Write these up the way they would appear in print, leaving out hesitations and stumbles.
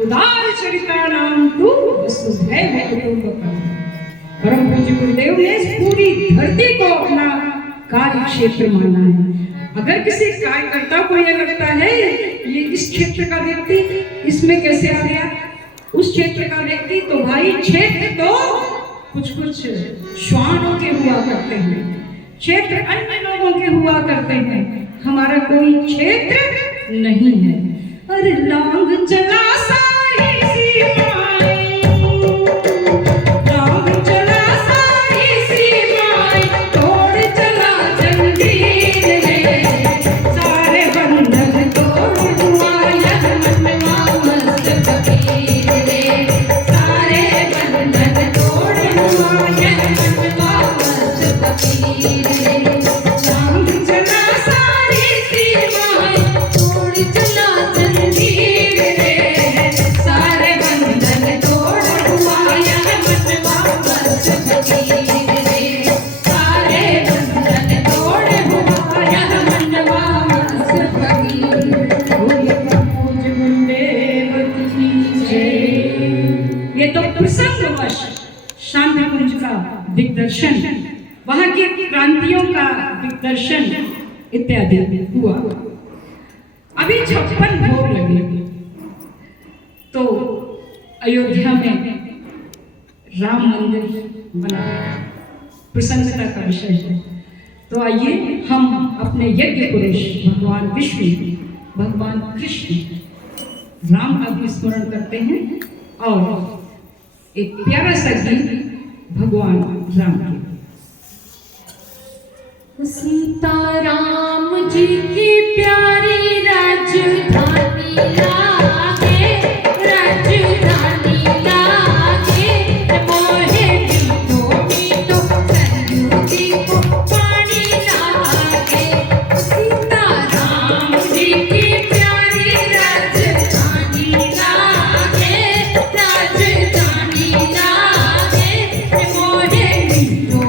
उदार चरितानाम तु वसुधैव कुटुम्बकम्। परम पूज्य गुरुदेव ने पूरी धरती को अपना कार्य क्षेत्र माना है। अगर किसी कार्यकर्ता को यह लगता है ये इस क्षेत्र का व्यक्ति इसमें कैसे आ गया, उस क्षेत्र का व्यक्ति, तो भाई क्षेत्र तो कुछ कुछ श्वानों के हुआ करते हैं, क्षेत्र अन्य लोगों के हुआ करते हैं, हमारा कोई क्षेत्र नहीं है। अरे लांग चला सारी सीमाएं, लांग चला सारी सीमाएं, तोड़ चला जंजीर है, सारे बंधन तोड़ हुआ यह मनवा मस्त फकीर रे, सारे बंधन तोड़ हुआ यह मनवा मस्त फकीर रे। लांग चला सारी सीमाएं, तोड़ चला जंजीर रे, सारे बंधन तोड़ हुआ यह मनवा मस्त फकीर रे, सारे बंधन तोड़ हुआ यह मनवा मस्त फकीर। बोलिए पूज्य गुरुदेव की जय। ये तो प्रसंगवश शांति कुंज का दिग्दर्शन, वहां की क्रांतियों का दिग्दर्शन इत्यादि हुआ। अभी 56 भोग लगे तो अयोध्या में राम मंदिर बना, प्रसन्नता का विषय है। तो आइए हम अपने यज्ञ पुरुष भगवान विष्णु, भगवान कृष्ण, राम का भी स्मरण करते हैं और एक प्यारा सा गीत भगवान राम के। सीताराम जी की प्यारी राजधानी लागे, राजधानी लागे, मोहे मीठो सरयू जी को पानी लागे। सीताराम जी की प्यारी राजधानी लागे, राजधानी लागे, मोहे मीठो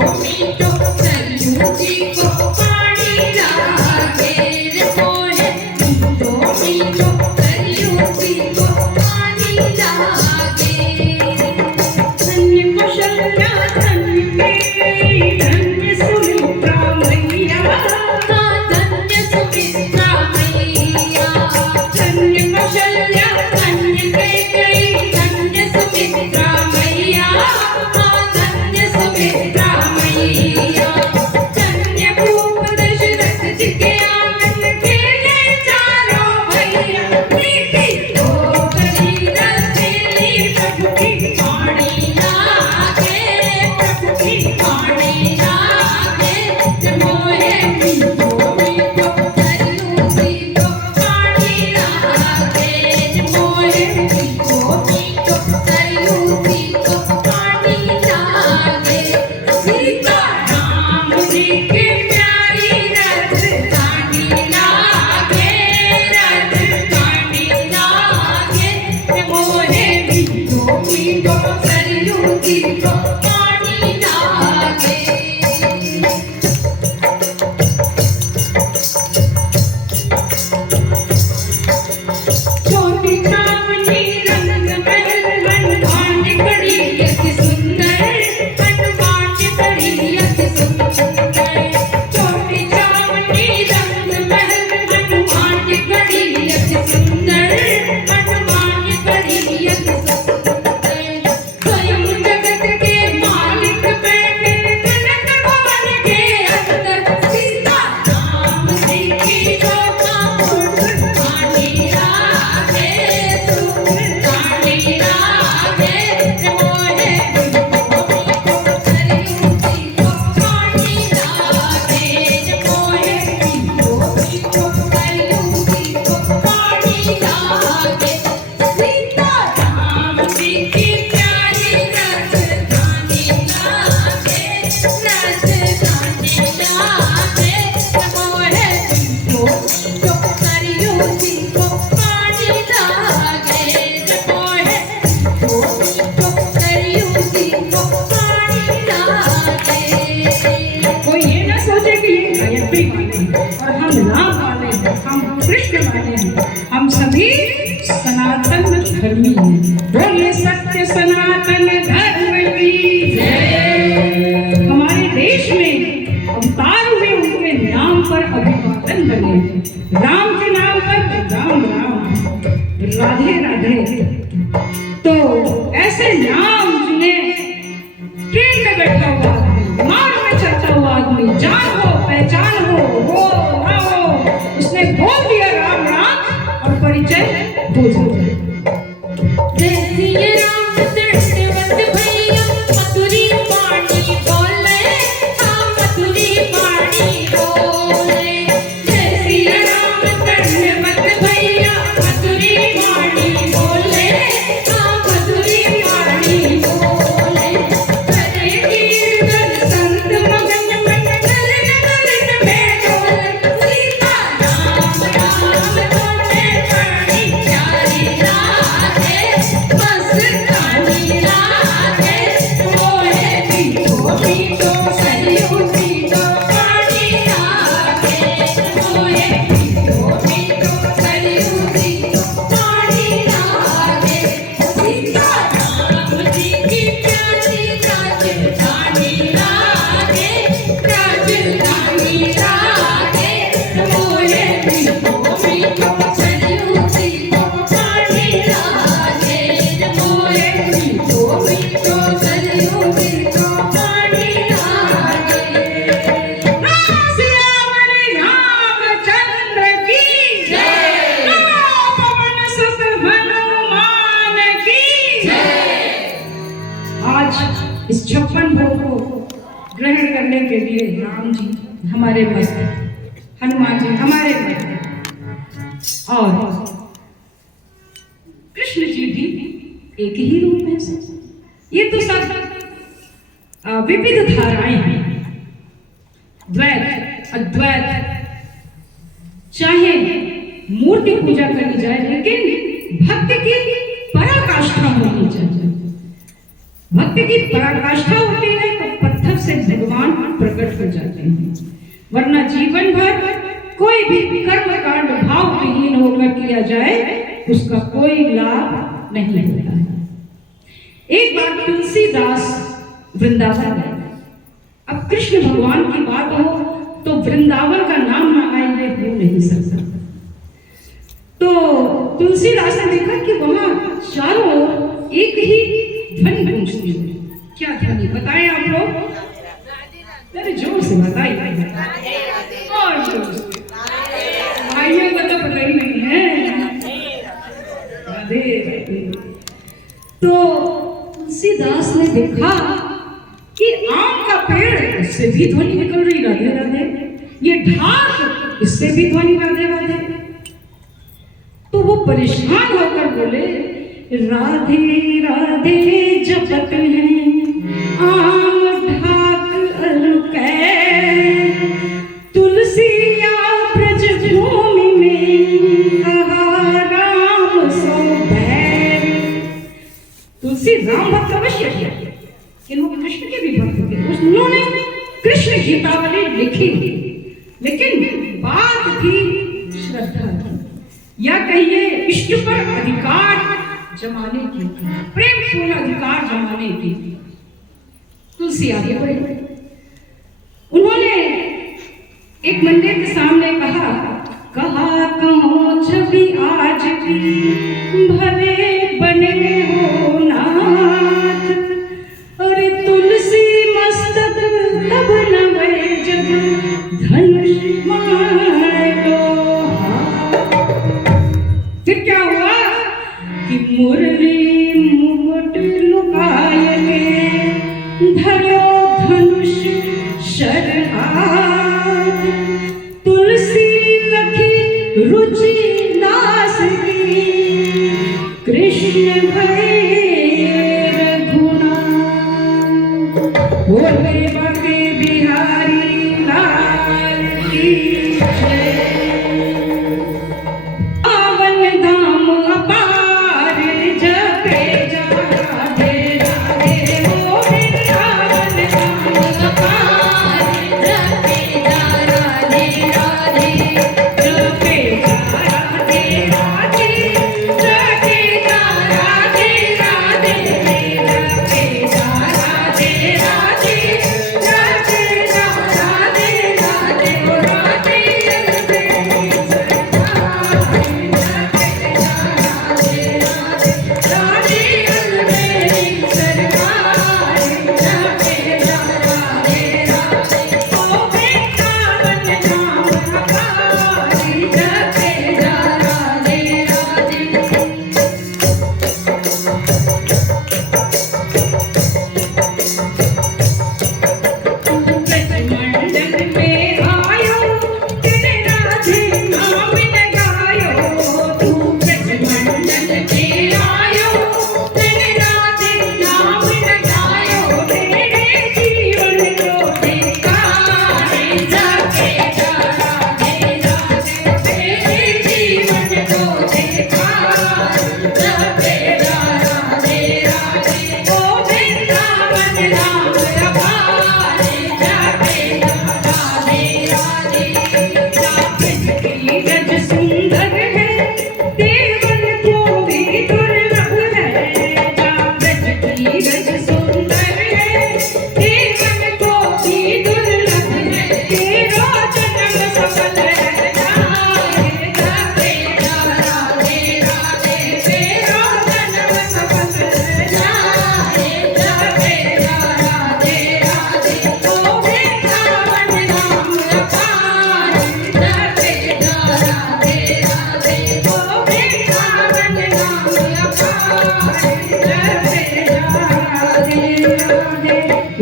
सरयू जी को पानी लागे रे, मोहे मीठो सरयू जी को पानी लागे। धन्य कौशल्या धन्य केकई, धन्य सुमित्रा मैया, धन्य सुमित्रा मैया, धन्य कौशल्या धन्य केकई, धन्य सुमित्रा मैया, धन्य सुमित्रा मैया, धन्य भूप दशरथ जी के आंगन के ये चारों भैया, नीति हो गई रसीली, प्रभु की वाणी लागे, प्रभु की वाणी लागे, मोहे मीठो मीठो सरयू जी को पानी लागे, मोहे मीठो मीठो सरयू जी को पानी लागे। सीताराम जी की प्यारी राजधानी लागे, राजधानी लागे, मोहे मीठो मीठो सरयू जी को पानी लागे। छोटी चावनी रंग महल, हनुमान कड़ी अति सुंदर, हनुमान कड़ी अति सुंदर, छोटी चावनी रंग महल, हनुमान कड़ी अति सुंदर, हनुमान कड़ी अति सुंदर, स्वयं जगत के मालिक बैठे जनक भवन के अंदर। सीताराम जी की शोभा सुंदरानी लागे, सुंदरानी लागे, मोहे मीठो मीठो सरयू जी को पानी लागे, मोहे मीठो मीठो सरयू जी को पानी लागे। सीताराम जी की प्यारी राजधानी लागे, राजधानी लागे, मोहे मीठो मीठो सरयू जी को पानी लागे, मोहे मीठो मीठो सरयू जी को पानी लागे। कोई ये ना सोचे कि ये गायत्री वाले हैं और हम राम वाले हैं, हम कृष्ण वाले हैं, हम सभी सनातन धर्मी है। बोले सत्य सनातन धर्म की जय। हमारे देश में अवतार हुए उनके नाम पर अभिवादन बने। राम के नाम पर राम राम, राधे राधे। तो ऐसे नाम जिन्हें ट्रेन में बैठा हुआ आदमी, मार्ग में चलता हुआ आदमी, जान हो पहचान हो ना हो, उसने बोल दिया राम राम और परिचय हो जाता है। जय सिया राम दंडवत भैया मधुरी वाणी बोले, हाँ मधुरी वाणी बोले। जय सिया राम दंडवत भैया मधुरी वाणी बोले, हाँ मधुरी वाणी बोले। करे कीर्तन संत मगन मंगल नगरन में डोले। सीता राम राम बोले प्राणी प्यारी राधे, मस्तानी राधे। मोहे पीछो पीछो सरयू पीछो पानी राधे, मोहे पीछो पीछो सरयू पीछो पानी राधे। सीता राम जी की प्यारी राजधानी राधे, राजधानी राधे। मोहे पीछो पीछो सरयू पीछो पानी राधे, मोहे पीछो पीछो सरयू पीछो पानी राधे। श्यामली रामचंद्र की जय। पवन सुत हनुमान की जय। आज इस 56 भोग को ग्रहण करने के लिए राम जी हमारे मस्त, हनुमान जी हमारे मस्त, और कृष्ण जी भी एक ही रूप है। ये तो सब विविध धाराएं हैं, द्वैत अद्वैत। चाहे मूर्ति पूजा करी जाए, लेकिन भक्ति की पराकाष्ठा होनी चाहिए। भक्ति की पराकाष्ठा होती है तो पत्थर से भगवान प्रकट हो जाते हैं, वरना जीवन भर कोई भी कर्म कांड भाव विहीन होकर किया जाए उसका कोई लाभ नहीं होता है। एक बार तुलसीदास वृंदावन गए। अब कृष्ण भगवान की बात हो तो वृंदावन का नाम ना आए ये हो नहीं सकता। तो तुलसीदास ने देखा कि वहां चारों ओर एक ही ध्वनि गूंजती है। क्या ध्वनि बताएं आप लोग? अरे जोर से बताइए, और जोर से। भाइयों को तो पता ही नहीं है। राधे राधे। तो तुलसीदास ने देखा कि आम का पेड़, इससे भी ध्वनि निकल रही राधे राधे। ये ढाक, इससे भी ध्वनि राधे राधे। तो वो परेशान होकर बोले, राधे राधे जपत हैं आम ढाक अलकै, तुलसिया ब्रज भूमि में कहा राम सो बैर। तुलसी राम भक्त अवश्य है, लेकिन वो कृष्ण के भी भक्त थे। उन्होंने कृष्ण गीतावली लिखी, लेकिन बात थी श्रद्धा की, या कहिए इष्ट पर अधिकार जमाने की, प्रेम पूर्ण अधिकार जमाने की। तुलसी आगे बढ़े। उन्होंने एक मंदिर के सामने कहा, कहो छवि आज की भले बने हो नाथ, अरे तुलसी मस्तक तब नवे जब धनुष मारे लो। फिर क्या हुआ कि मुरली मुकुट लुकाय के धरो धनुष शरहात, तुलसी लखी रुचि दास की कृष्ण भय रघुनाथ। बोले बाके बिहारी लाल की जय। राधे राधे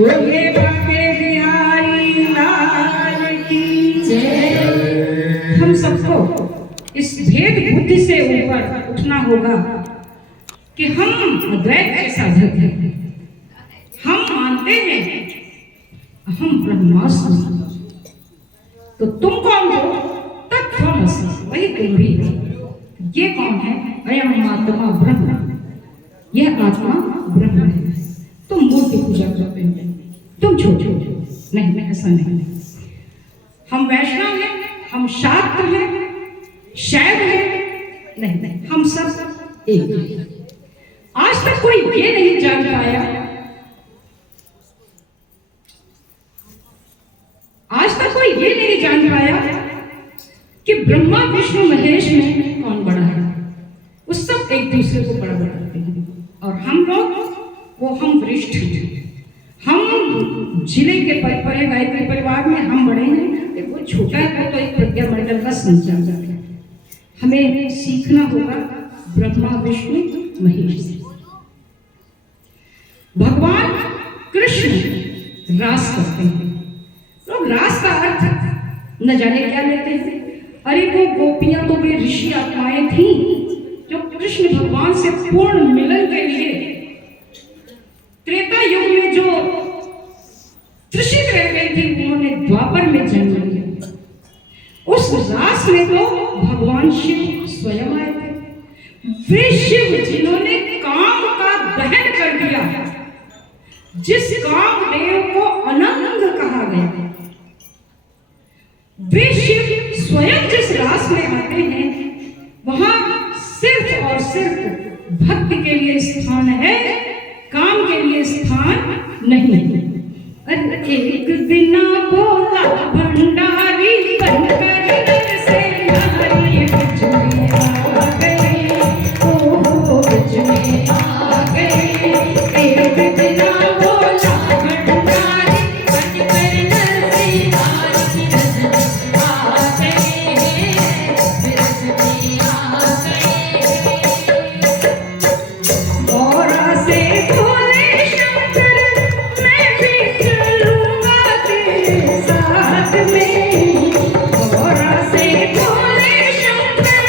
बोले बाके बिहारी लाल की जय। हम सबको इस भेद बुद्धि से ऊपर उठना होगा कि हम अद्वैत के साधक हैं। हम मानते हैं हम ब्रह्मास्मि। तो तुम कौन हो? तत्त्वमसि, वही तुम भी हो। ये कौन है? अयम आत्मा ब्रह्म। यह आत्मा ब्रह्म है। तुम मूर्ति पूजा करते हो, तुम छोटे हो। नहीं, ऐसा नहीं। हम वैष्णव हैं, हम शाक्त हैं, शैव हैं। नहीं, हम सब एक हैं। आज तक कोई ये नहीं जान पाया, आज तक कोई ये नहीं जान पाया कि ब्रह्मा विष्णु महेश में कौन बड़ा है। वो सब एक दूसरे को बड़ा बनाते हैं और हम लोग हम वरिष्ठ हैं। हम जिले के परपरे गायत्री परिवार में हम बड़े हैं, वो छोटा है तो एक प्रज्ञा मंडल का संचालक है। हमें सीखना होगा ब्रह्मा विष्णु महेश से। भगवान कृष्ण रास करते हैं। लोग रास का अर्थ न जाने क्या लेते हैं। अरे वो गोपियां तो वे ऋषि आत्माएं थी जो कृष्ण भगवान से पूर्ण मिलन के लिए त्रेता युग में जो तृषित रह गई थी, उन्होंने द्वापर में जन्म लिया। उस रास में तो भगवान शिव स्वयं आए थे। वे शिव जिन्होंने काम का दहन कर दिया, जिस काम देव को अनंग कहा गया। वे शिव स्वयं जिस रास में आते हैं, वहां सिर्फ और सिर्फ भक्ति के लिए स्थान है, काम के लिए स्थान नहीं। एक दिन बोला भंडारी बनकर से नारी कुछ में आ गए, ओ कुछ में आ गए। एक दिन बोला भंडारी बनकर से नारी आ गए, रस में आ गए। और से बोले शंकर मैं भी चलूंगा तेरे साथ में। और से बोले शंकर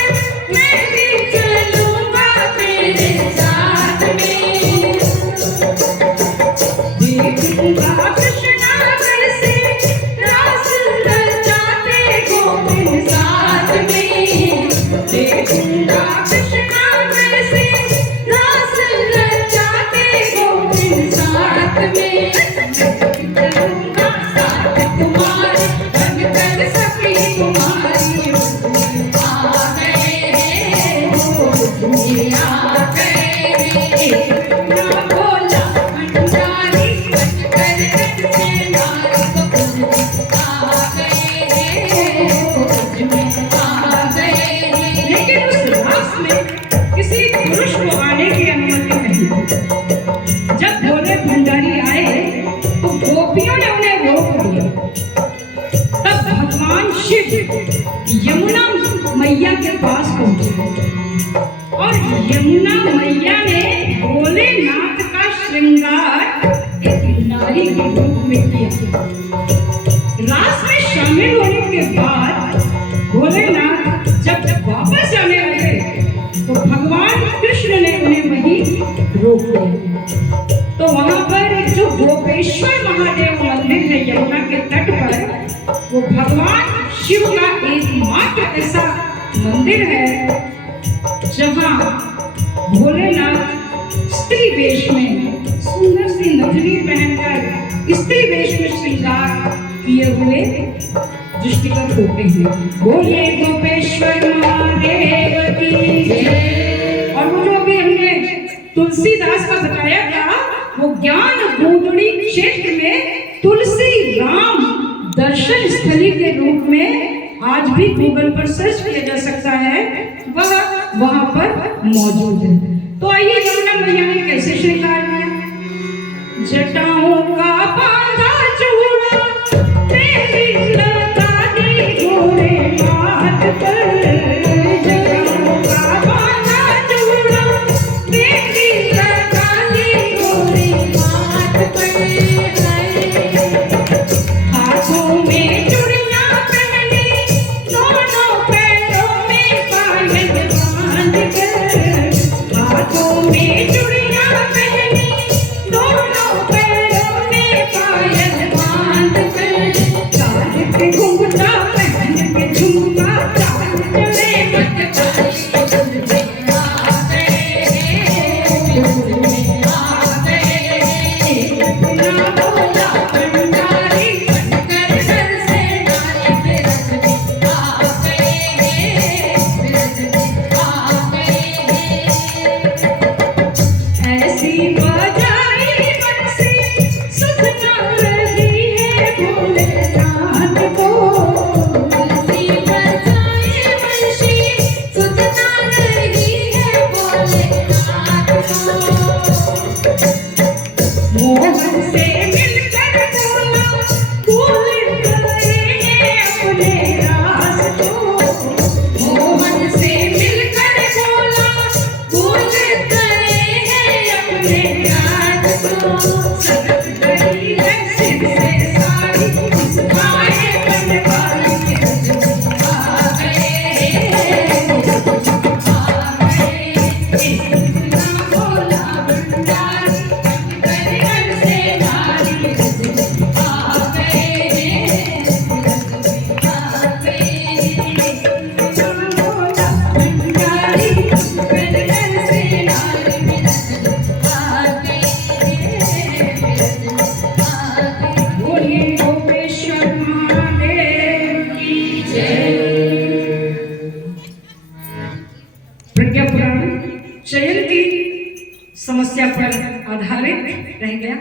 मैं भी चलूंगा तेरे साथ में। देखूंगा कृष्णागर से रास रचाते गोविंद साथ में। देखूंगा कृष्णागर से रास रचाते गोविंद साथ में। चलूंगा साथ तुम्हारे बनकर सखी तुम्हारी, आ गए हो आ गए। ना बोला भंडारी बनकर से नारी को आ गए, आ गए। लेकिन उस रास में किसी पुरुष को आने की अनुमति नहीं थी। जब भोले भंडारी आए तो गोपियों ने उन्हें रोक दिया। तब भगवान शिव यमुना मैया के पास पहुंचे और यमुना मैया ने भोलेनाथ का श्रृंगार एक नारी के रूप में किया। रास में शामिल होने के बाद भोलेनाथ जब वापस जाने लगे तो भगवान कृष्ण ने उन्हें वहीं रोक दिया। तो वहां पर जो गोपेश्वर महादेव मंदिर है यमुना के तट पर, वो भगवान शिव का एकमात्र ऐसा मंदिर है जहां भोलेनाथ स्त्री वेश में सुंदर सी नथनी पहनकर स्त्री वेश में श्रृंगार किए हुए दृष्टिगत होते हैं। बोलिए गोपेश्वर महादेव की जय। और वो जो भी हमने तुलसीदास का बताया था, वो ज्ञान गोदड़ी क्षेत्र में तुलसी राम दर्शन स्थली के रूप में आज भी गूगल पर सर्च किया जा सकता है, वह वहां पर मौजूद है। तो आइए यमुना मैया ने कैसे श्रृंगार किया। जटाओं का बांधा चूड़ा तेरी लगा दी घोड़े माथ पर। जटाओं का बांधा चूड़ा तेरी लगा दी घोड़े माथ पर। बंसी बजाई बंसी सुध ना रही है भोलेनाथ को। बंसी बजाए बंसी सुध ना रही है भोलेनाथ को। मोहन से मिलकर बोला भूल गए हैं अपने राज को। मोहन से मिलकर बोला भूल गए हैं अपने राज को। सरक गई है सिर से सारी मुस्काए बनवारी के आ गए इतना भोला भंडारी कर से नारी आ गए आ गए भोला भंडारी कर से नारी आ गए। बोलिए गोपेश्वर महादेव की जय। प्रज्ञा पुराण चयन की समस्या पर आधारित रह गया।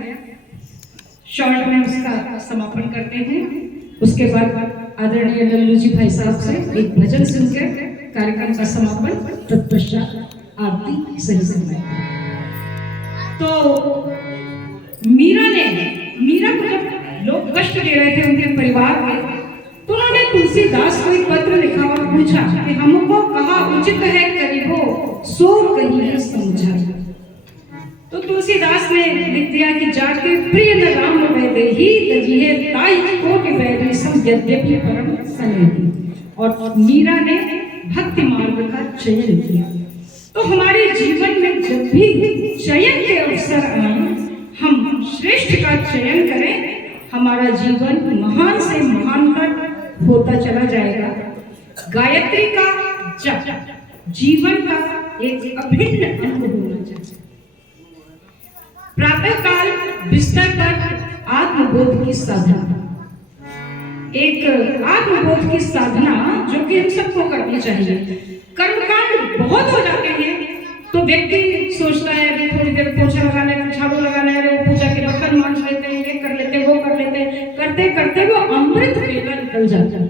शॉर्ट में उसका समापन करते हैं। उसके बाद आदरणीय लल्लू जी भाई साहब से एक भजन सुनकर कार्यक्रम का समापन, तत्पश्चात आरती सही समय। तो मीरा को जब लोग कष्ट दे रहे थे उनके परिवार में, तो उन्होंने तुलसीदास को एक पत्र लिखा और पूछा कि हमको कहा उचित है करिबो सो कहिए समझा। तो तुलसीदास ने लिख दिया कि जाके प्रिय न राम वैदेही तजिहे ताई कोटि वैरी सम यद्यपि परम सनेही। और मीरा ने भक्ति मार्ग का चयन किया। तो हमारे जीवन में जब भी चयन के अवसर आए, हम श्रेष्ठ का चयन करें, हमारा जीवन महान से महान तक होता चला जाएगा। गायत्री का जप जीवन का एक अभिन्न अंग होना चाहिए। प्रातः काल बिस्तर पर आत्मबोध की साधना, एक आत्मबोध की साधना जो कि हम सबको करनी चाहिए। कर्मकांड बहुत हो जाते हैं तो व्यक्ति सोचता है अभी थोड़ी देर पोछा लगाना है, झाड़ू लगाना है, वो पूजा के बर्तन मांज लेते हैं, ये कर लेते हैं, वो कर लेते हैं, करते करते वो अमृत वेला निकल जाता है।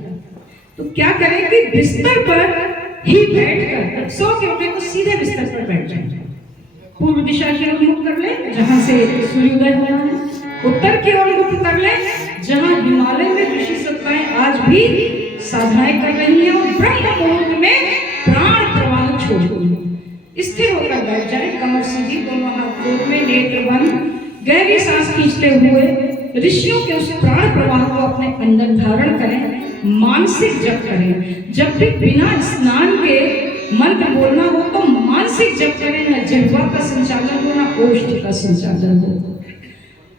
तो क्या करें कि बिस्तर पर ही बैठकर सो के उठे तो सीधे बिस्तर पर बैठ जाए। पूर्व दिशा की ओर मुख कर ले जहां से सूर्योदय होना है, उत्तर की ओर मुख कर ले जहां हिमालय में ऋषि सत्ताएं आज भी साधनाएं कर रही हैं, और ब्रह्म मुहूर्त में प्राण प्रवाह छोड़ रही है। स्थिर होकर बैठ जाए, कमर सीधी, दोनों हाथ जोड़ में, नेत्र बंद, गहरी सांस खींचते हुए ऋषियों के उस प्राण प्रवाह को अपने अंदर धारण करें। मानसिक जप करें। जब भी बिना स्नान के मंत्र बोलना हो तो मानसिक जप करें, न जिह्वा का संचालन हो, न ओष्ठ का संचालन हो।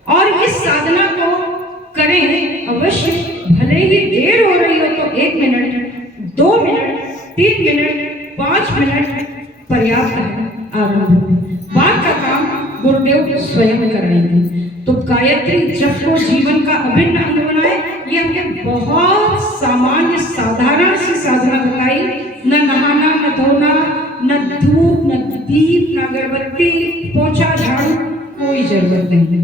और इस साधना को करें अवश्य, भले ही देर हो रही हो तो 1 मिनट, 2 मिनट, 3 मिनट, 5 मिनट पर्याप्त है आरंभ में। बाद का काम गुरुदेव स्वयं करेंगे। तो गायत्री जप को जीवन का अभिन्न अंग बनाए, ये हमने बहुत सामान्य साधारण सी साधना बताई। न नहाना, न धोना, न धूप, न दीप, न अगरबत्ती, पोछा, झाड़ू, कोई जरूरत नहीं।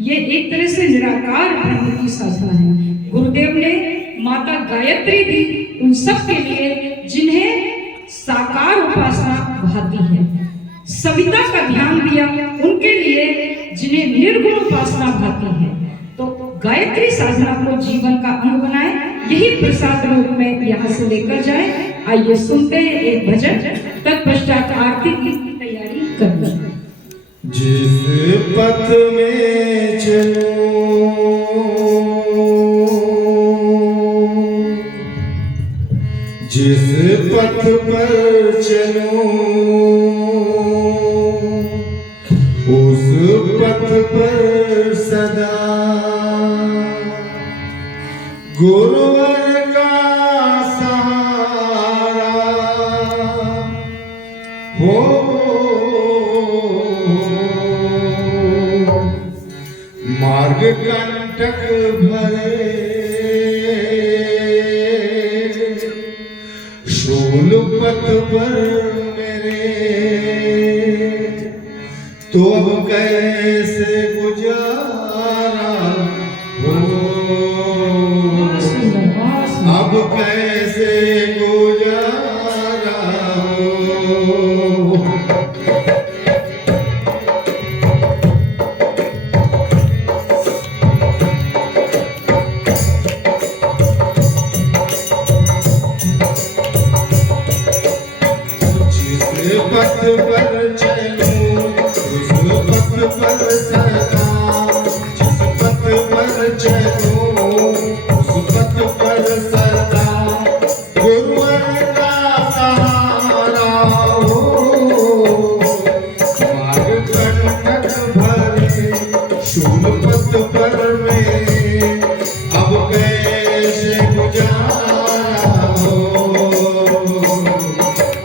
ये एक तरह से निराकार ब्रह्म की साधना है। गुरुदेव ने माता गायत्री दी उन सब के लिए जिन्हें साकार उपासना भाती है। सविता का ध्यान दिया उनके लिए जिन्हें निर्गुण उपासना भाती है। तो गायत्री साधना को जीवन का अंग बनाए, यही प्रसाद रूप में यहाँ से लेकर जाए। आइए सुनते हैं एक भजन, तत्पश्चात आरती की तैयारी करते हैं। जिस पथ में चलूं, जिस पथ पर चलूं, उस पथ पर सदा गुरुवर का सहारा हो। मार्ग कंटक भरे शूल पथ पर मेरे तो अब कैसे गुजारा हो, बहुत सुंदर, बहुत सुंदर। अब कैसे गुजारा हो। जिस पथ पर चलूं उस पथ पर सदा, जिस पथ पर चलूं उस पथ पर सदा गुरुवर का सहारा हो। मार्ग कंटक भरे शूल पथ पर में अब कैसे गुजारा हो,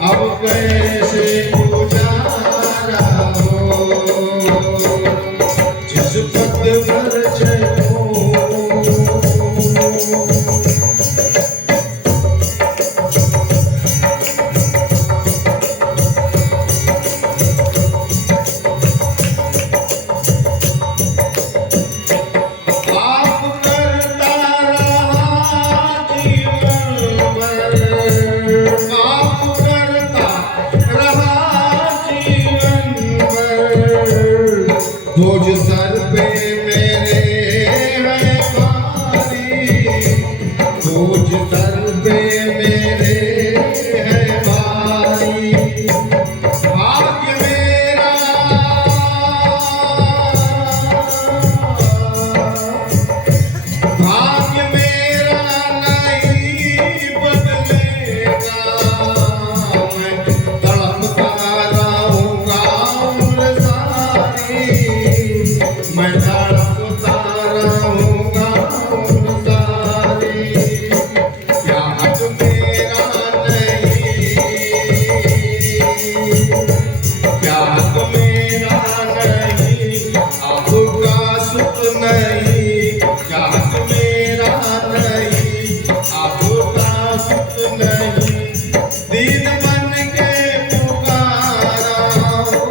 अब कैसे गुजारा हो। जिस पथ पर चलूं आप करता रहा जीवन भर, आप करता रहा जीवन भर। बोझ सर पे मेरे है भारी, बोझ सर पे मेरे है भारी। भाग्य मेरा भाग्य मेरा नहीं बदलेगा, मैं तड़पता रहूंगा उम्र सारी, मैं तड़पता रहूंगा उम्र सारी। प्यार मेरा नहीं, प्यार मेरा नहीं, आपका सुख नहीं, प्यार मेरा नहीं, आपका सुख नहीं। दीन बन के पुकारा हो,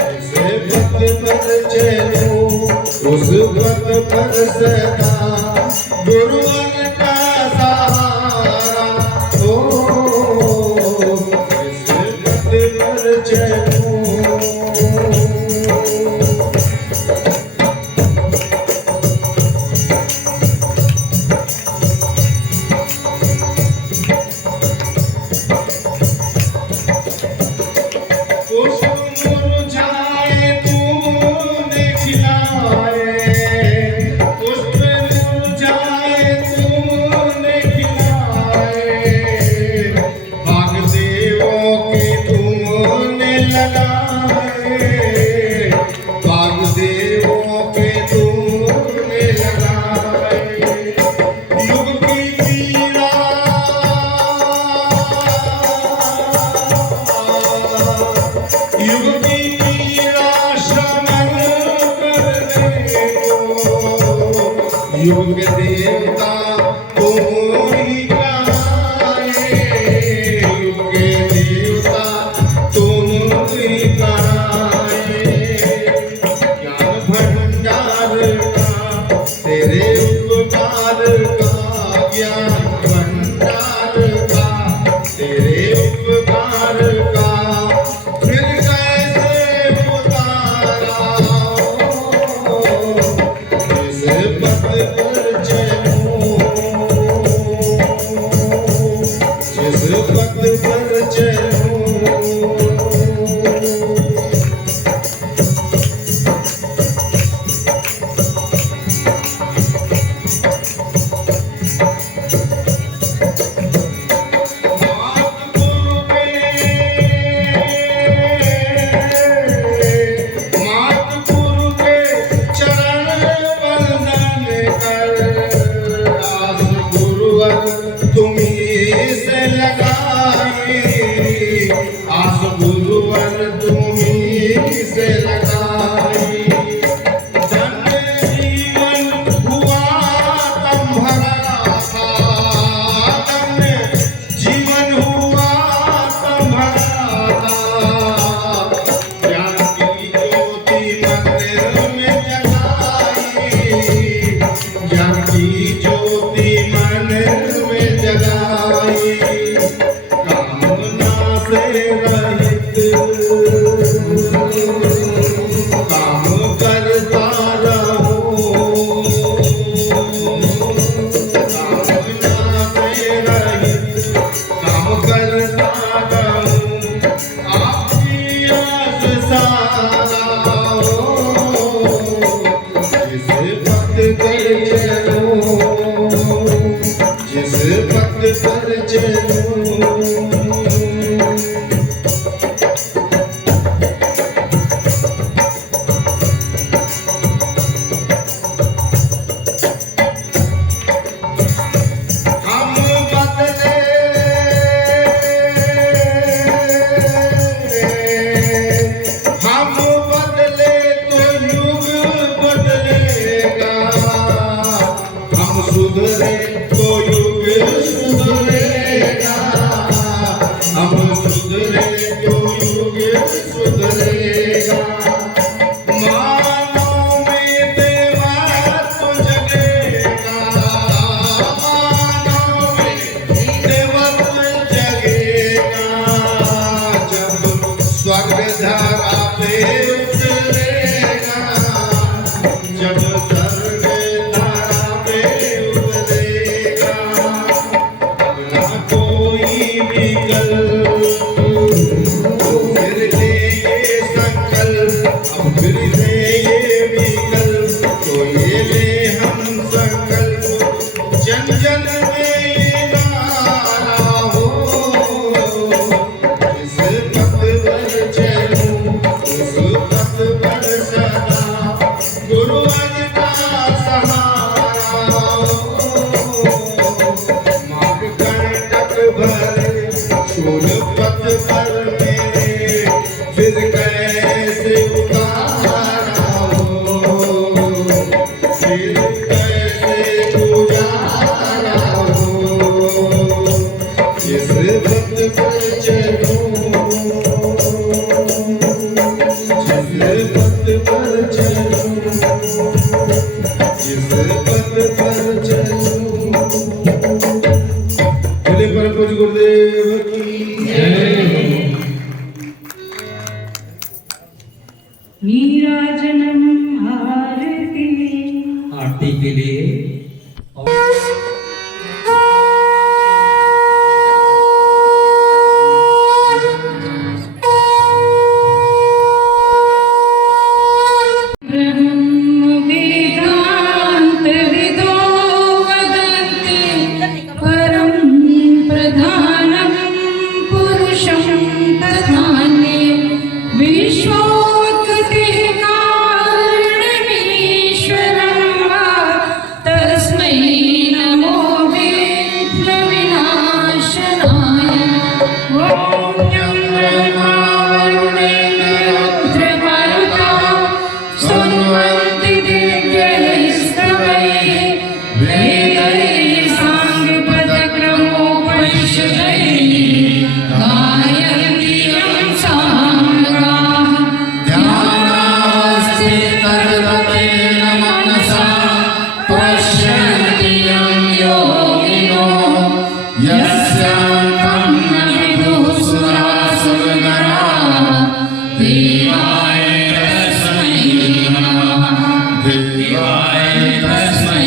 ऐसे पथ पर चलूं उस पथ पर सदा गुरुवर का सहारा हो। ऐसे पथ पर चलूं पुष्प मुरझाए तूने खिलाए, पुष्प मुरझाए तूने खिलाए। भाग देवों के तुमने लगाए, भाग देवों के तुमने लगाए। युग की पीड़ा युग की पीड़ा शमन करने को, युग के देवता तुम ही कहाए, युग के देवता तुम ही कहाए। ज्ञान भंडार का तेरे उपकार का, ज्ञान भंडार का तेरे उपकार का, फिर कैसे उतारा हो। जिस पथ पर चलूं, जिस पथ पर चलूं काम करता रहूं, कामना पे रही, काम करता रहूं, आपकी आस सारा हो, जिस पथ पर चलूं, जिस पथ पर चलूं। हम बदले तो युग बदलेगा, हम सुधरे तो युग सुधरेगा, हम सुधरे तो युग सुधरेगा। मानव में देवत्व जगेगा, मानव में देवत्व जगेगा, जब स्वर्ग धारा पे उतरेगा, जब स्वर्ग धारा पे उतरेगा। अब ना कोई विकल्प, फिर ले ये संकल्प, अब फिर ले ये विकल्प, तो ये ले हम संकल्प, जन जन में ये नारा हो, इस पथ पर चलूं, उस पथ पर सदा गुरु अज का सहारा हो। मार्ग कंटक भरे शूल पथ पर मेरे, फिर कैसे उतारा हो, फिर कैसे गुजारा हो, जिस पथ पर चलूं, जिस पथ पर चलूं, जिस पथ पर चलूं। बोले परम पूज्य गुरुदेव की जय। नीराजनम आरती आरती के लिए ब्रह्म वेदांत विदो वदन्ति परं प्रधानं पुरुषं तथान्ये विश्वोत्पत्तिः कारणमीश्वरं वा तस्मै नमो विघ्नविनाशनाय। ॐ यं ब्रह्मा वरुणेन्द्ररुद्रमरुतः स्तुवन्ति दिव्यैस्तवैः वेदैः साङ्गपदक्रमोपनिषदैः गायन्ति यं साङ्गाः। ध्यानास्ते तद्गतेन मनसा पश्यन्ति यं योगिनो यस्यान्तं न विदुः सुरासुरगणाः। देवाय तस्मै नमः, देवाय तस्मै।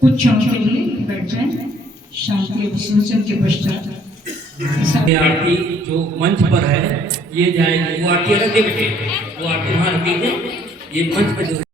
कुछ क्षण के लिए बैठ जाएं, शांति विसर्जन के पश्चात ये आरती जो मंच पर है ये जाएगी, वो आरती अलग देखते, वो आरती वहाँ रख दीजिए, ये मंच पर जो